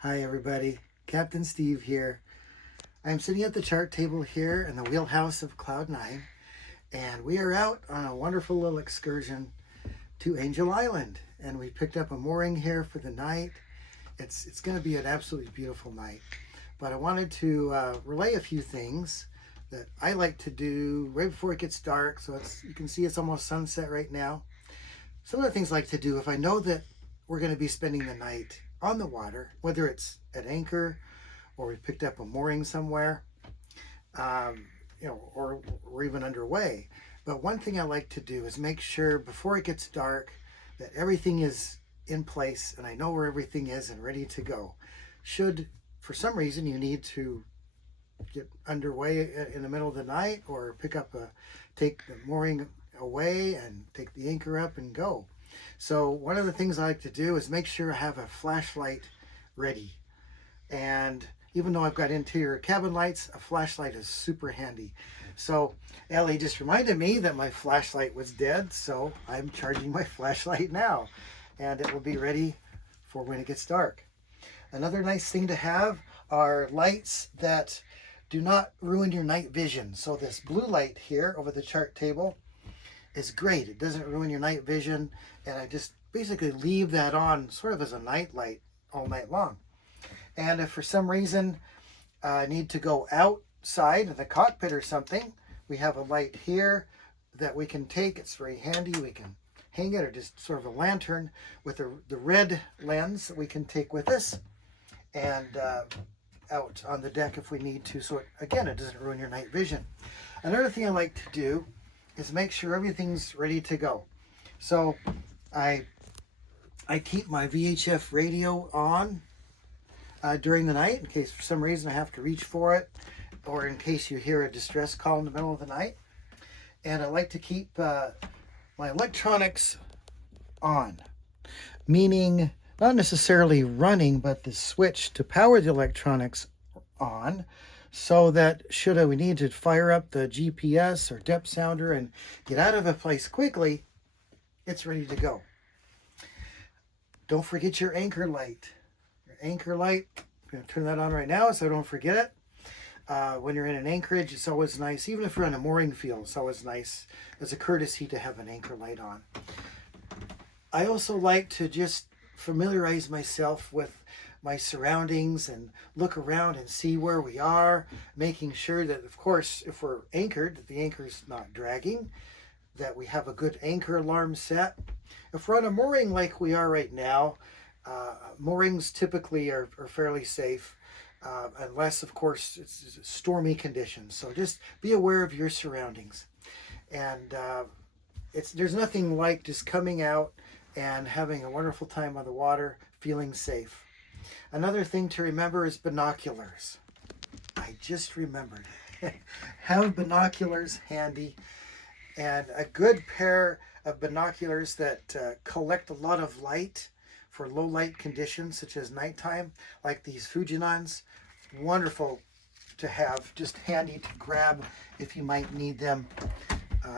Hi everybody, Captain Steve here. I'm sitting at the chart table here in the wheelhouse of Cloud 9, and we are out on a wonderful little excursion to Angel Island, and we picked up a mooring here for the night. It's going to be an absolutely beautiful night, but I wanted to relay a few things that I like to do right before it gets dark. So you can see it's almost sunset right now. Some of the things I like to do if I know that we're going to be spending the night on the water, whether it's at anchor or we picked up a mooring somewhere, or even underway. But one thing I like to do is make sure before it gets dark that everything is in place and I know where everything is and ready to go. Should for some reason you need to get underway in the middle of the night or take the mooring away and take the anchor up and go. So one of the things I like to do is make sure I have a flashlight ready. And even though I've got interior cabin lights, a flashlight is super handy. So Ellie just reminded me that my flashlight was dead, so I'm charging my flashlight now, and it will be ready for when it gets dark. Another nice thing to have are lights that do not ruin your night vision. So this blue light here over the chart table is great. It doesn't ruin your night vision, and I just basically leave that on sort of as a night light all night long. And if for some reason I need to go outside in the cockpit or something, we have a light here that we can take. It's very handy. We can hang it, or just sort of a lantern with the red lens that we can take with us and out on the deck if we need to. So again, it doesn't ruin your night vision. Another thing I like to do is make sure everything's ready to go. So I keep my VHF radio on during the night in case for some reason I have to reach for it, or in case you hear a distress call in the middle of the night. And I like to keep my electronics on, meaning not necessarily running, but the switch to power the electronics on, so that should we need to fire up the GPS or depth sounder and get out of a place quickly, it's ready to go. Don't forget your anchor light. Your anchor light, I'm going to turn that on right now so I don't forget it. When you're in an anchorage, it's always nice, even if you're on a mooring field, it's always nice as a courtesy to have an anchor light on. I also like to just familiarize myself with my surroundings and look around and see where we are, making sure that, of course, if we're anchored, that the anchor's not dragging, that we have a good anchor alarm set. If we're on a mooring like we are right now, moorings typically are fairly safe, unless, of course, it's stormy conditions. So just be aware of your surroundings. And there's nothing like just coming out and having a wonderful time on the water, feeling safe. Another thing to remember is binoculars. I just remembered. Have binoculars handy, and a good pair of binoculars that collect a lot of light for low light conditions such as nighttime, like these Fujinons. Wonderful to have, just handy to grab if you might need them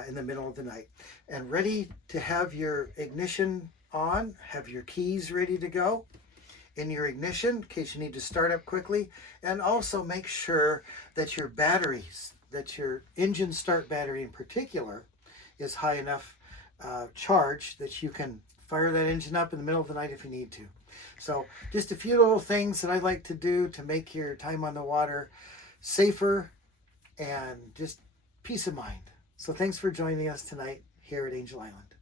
in the middle of the night. And ready to have your ignition on, have your keys ready to go in your ignition in case you need to start up quickly. And also make sure that your batteries, that your engine start battery in particular, is high enough charge that you can fire that engine up in the middle of the night if you need to. So just a few little things that I like to do to make your time on the water safer and just peace of mind. So thanks for joining us tonight here at Angel Island.